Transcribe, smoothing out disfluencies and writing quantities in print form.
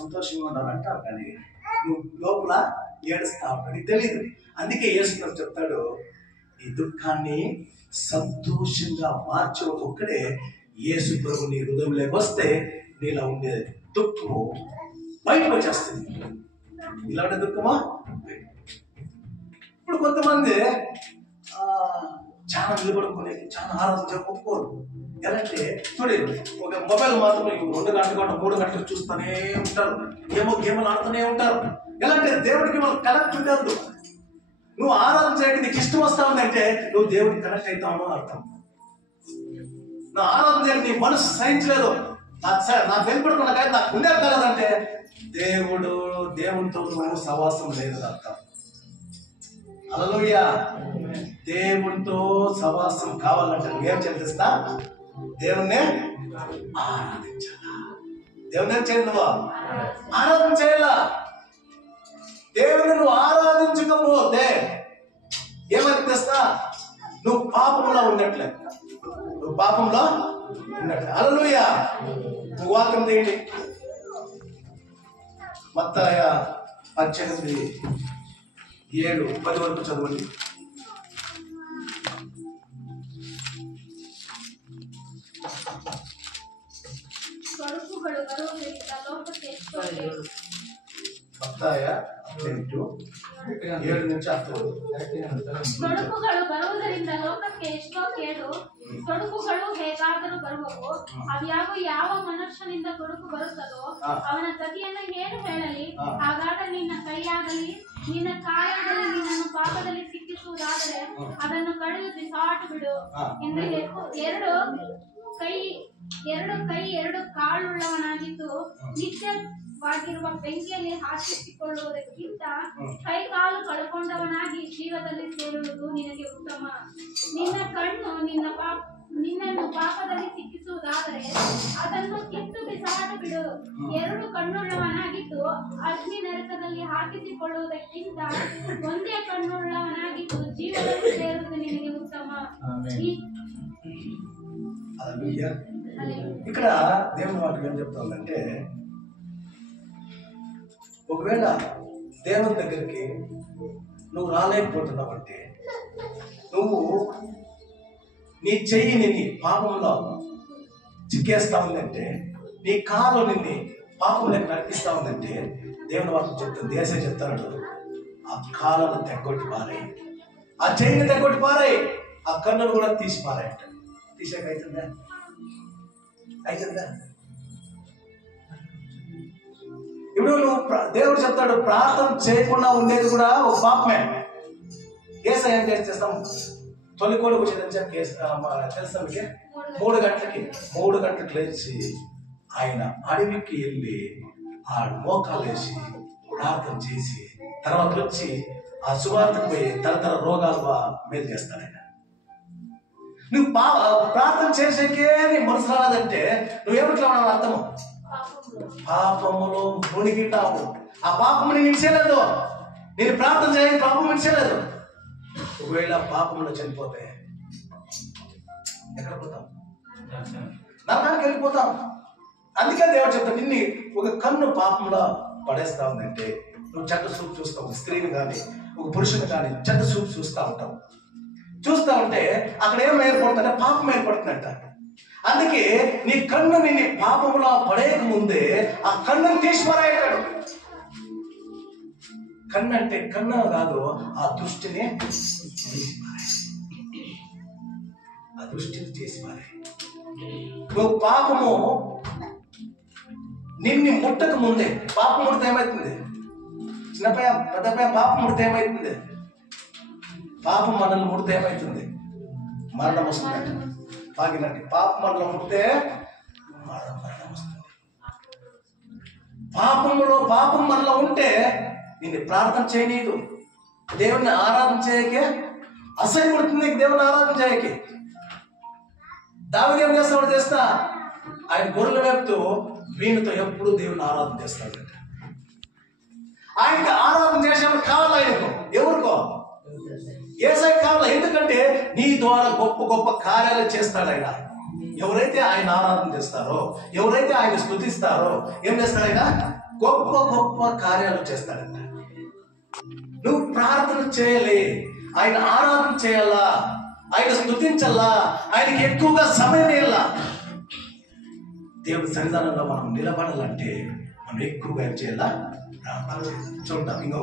సంతోషంగా ఉండాలి అంటారు, కానీ నువ్వు లోపల ఏడుస్తా ఉంటావు, నీకు తెలియదు. అందుకే యేసు చెప్తాడు, ఈ దుఃఖాన్ని సంతోషంగా మార్చే ఒక్కడే యేసు ప్రభు నీ హృదయంలోకి వస్తే నీలో ఉండే దుఃఖము బయటకు వచ్చేస్తుంది. ఇలాంటి దుఃఖమా? ఇప్పుడు కొంతమంది చాలా నిలబడుకునే చాలా ఆరాధన ఒప్పుకోరు. ఎలా అంటే చూడండి, ఒక మొబైల్ మాత్రం 2 గంటల 3 గంటలు చూస్తూనే ఉంటారు, గేములు ఆడుతూనే ఉంటారు. ఎలా అంటే దేవుడికి వాళ్ళు కనెక్ట్ ఉండదు. నువ్వు ఆరాధన చేయడానికి నీకు ఇష్టం వస్తా ఉందంటే నువ్వు దేవుడికి కనెక్ట్ అవుతావు అని అర్థం. నా ఆరాధన చేయడానికి నీ మనసు సహించలేదు, నాకు వెళ్ళిపడుకున్నా కానీ నాకు ఉండేది కలదంటే దేవుడితో నువ్వు సవాసం లేదు అర్థం. హల్లెలూయా. దేవుడితో సవాసం కావాలంటే నువ్వేం చేస్తా? దేవుణ్ణి ఆరాధించాలా? దేవుని ఏం చేయాలి? నువ్వు ఆరాధన చేయాలా? దేవుని నువ్వు ఆరాధించకపోతే ఏమని తెస్తా? నువ్వు పాపంలో ఉన్నట్లే, నువ్వు పాపంలో ఉన్నట్లే. హల్లెలూయా. నువ్వు వాక్యం తీయండి, మత్తయి 18:7-10 వరకు చదవండి. మత్తయి 18:7-10. ತೊಡಕುಗಳು ಬರುವುದರಿಂದ ಲೋಕಕ್ಕೆ ಎಷ್ಟೋ ಕೇಡು, ತೊಡಕುಗಳು ಹೇಗಾದರೂ ಬರುವವು. ಅದ್ಯಾವ ಯಾವ ಮನುಷ್ಯನಿಂದ ತೊಡಕು ಬರುತ್ತದೋ ಅವನ ಗತಿಯನ್ನು ಏನು ಹೇಳಲಿ? ಹಾಗಾದರೆ ನಿನ್ನ ಕೈಯಾಗಲಿ ನಿನ್ನ ಕಾಯಾಗಲಿ ನಿನ್ನನ್ನು ಪಾಪದಲ್ಲಿ ಸಿಕ್ಕಿಸುವುದಾದರೆ ಅದನ್ನು ಕಡಿದು ಬಿಸಾಟು ಬಿಡು. ಎರಡು ಕೈ 2 ಕಾಳುಳ್ಳವನಾಗಿದ್ದು ನಿತ್ಯವಾಗಿರುವ ಬೆಂಕಿಯಲ್ಲಿ ಹಾಕಿಸಿಕೊಳ್ಳುವುದಕ್ಕಿಂತ ಕೈ ಕಾಲು ಕಳ್ಕೊಂಡವನಾಗಿ ಜೀವದಲ್ಲಿ ಸೇರುವುದು ನಿನಗೆ ಉತ್ತಮ. ನಿನ್ನ ಕಣ್ಣು ನಿನ್ನನ್ನು ಪಾಪದಲ್ಲಿ ಸಿಕ್ಕಿಸುವುದಾದರೆ ಅದನ್ನು ಕಿತ್ತು ಬಿಸಾಟು ಬಿಡು. 2 ಕಣ್ಣುಳ್ಳವನಾಗಿದ್ದು ಅಗ್ನಿ ನರಕದಲ್ಲಿ ಹಾಕಿಸಿಕೊಳ್ಳುವುದಕ್ಕಿಂತ ಒಂದೇ ಕಣ್ಣುಳ್ಳವನಾಗಿದ್ದು ಜೀವದಲ್ಲಿ ಸೇರುವುದು ನಿನಗೆ ಉತ್ತಮ. ఇక్కడ దేవుని వాక్యం ఏం చెప్తుందంటే, ఒకవేళ దేవుని దగ్గరికి నువ్వు రాలేకపోతున్నావంటే, నువ్వు నీ చెయ్యి నిన్ను పాపంలో చిక్కేస్తా ఉందంటే, నీ కాలు నిన్ను పాపంలోకి నడిపిస్తా ఉందంటే, దేవుని వాక్యం చెప్తుంది, దేశం చెప్తాడు, ఆ కాళ్ళను తెగొట్టి పారాయి, ఆ చెయ్యిని తెగొట్టి పారాయి, ఆ కన్నును కూడా తీసి పారాయంట. తీసాక అవుతుందా? ఇప్పుడు నువ్వు దేవుడు చెప్తాడు, ప్రార్థన చేయకుండా ఉండేది కూడా ఒక పాపమే. యేసయ్య ఏం చేస్తాం? తొలికోడు తెలుసా మీకు? 3 గంటలకి లేచి ఆయన అడవికి వెళ్ళి ఆ మోకాలు వేసి ప్రార్థన చేసి తర్వాత వచ్చి ఆ సువార్తకు పోయి తరతర రోగాలు మేలు చేస్తాడు ఆయన. నువ్వు ప్రార్థన చేసేకే నీ మనసు రాలేదంటే నువ్వేమిట్లా ఉన్నావు అర్థము? పాపములో మునిగిటావు. ఆ పాపము నేను నిలిచేలేదు, నేను ప్రార్థన చేయని పాపం నిలిచేలేదు. ఒకవేళ పాపంలో చనిపోతే ఎక్కడ పోతాం? నరకానికి వెళ్ళిపోతాం. అందుకే దేవుడు చెప్తాడు, నిన్ను ఒక కన్ను పాపంలో పడేస్తా ఉందంటే నువ్వు చెడ్డ చూపు చూస్తావు. ఒక స్త్రీని కానీ ఒక పురుషుని కానీ చెడ్డ చూపు చూస్తూ ఉంటావు. చూస్తూ ఉంటే అక్కడ ఏం ఏర్పడుతుందంటే పాపం ఏర్పడుతుందంట. అందుకే నీ కన్ను నిన్ను పాపంలో పడేక ముందే ఆ కన్నుని తీసి పారాయటాడు. కన్ను అంటే కన్ను కాదు, ఆ దృష్టిని చేసి పారాయి. నువ్వు పాపము నిన్ను ముట్టక ముందే, పాపం ముడితే ఏమవుతుంది? చిన్నపయ్య పెద్దపయ్య పాపం ముడితే ఏమవుతుంది? పాపం మనల్ని ముడితే ఏమవుతుంది? మరణం వస్తుంది. తాగినట్టు పాపం మనలో ముడితే మరణం వస్తుంది. పాపం మనలో ఉంటే నిన్ను ప్రార్థన చేయనీదు, దేవుణ్ణి ఆరాధన చేయకే అసహ్యపడుతుంది. దేవుని ఆరాధన చేయకే దావీదు ఏం చేస్తాడు చేస్తా? ఆయన గొర్రెలు మేపుతూ వీనితో ఎప్పుడు దేవుని ఆరాధన చేస్తాడు. ఆయనకి ఆరాధన చేసేవాడు కావాలి. ఆయనకు ఎవరికో యేసయ్య కావాలి. ఎందుకంటే నీ ద్వారా గొప్ప గొప్ప కార్యాలు చేస్తాడు ఆయన. ఎవరైతే ఆయన ఆరాధన చేస్తారో, ఎవరైతే ఆయన స్తుతిస్తారో ఏం చేస్తాడు ఆయన? గొప్ప గొప్ప కార్యాలు చేస్తాడంట. నువ్వు ప్రార్థన చేయాలి, ఆయన ఆరాధన చేయాలా, ఆయన స్తుతించాలా, ఆయనకి ఎక్కువగా సమయం ఇవ్వాలా. దేవుడి సన్నిధానంలో మనం నిలబడాలంటే మనం ఎక్కువగా చేయాలా, ప్రార్థన చేయాలి. చూద్దాం ఇంకో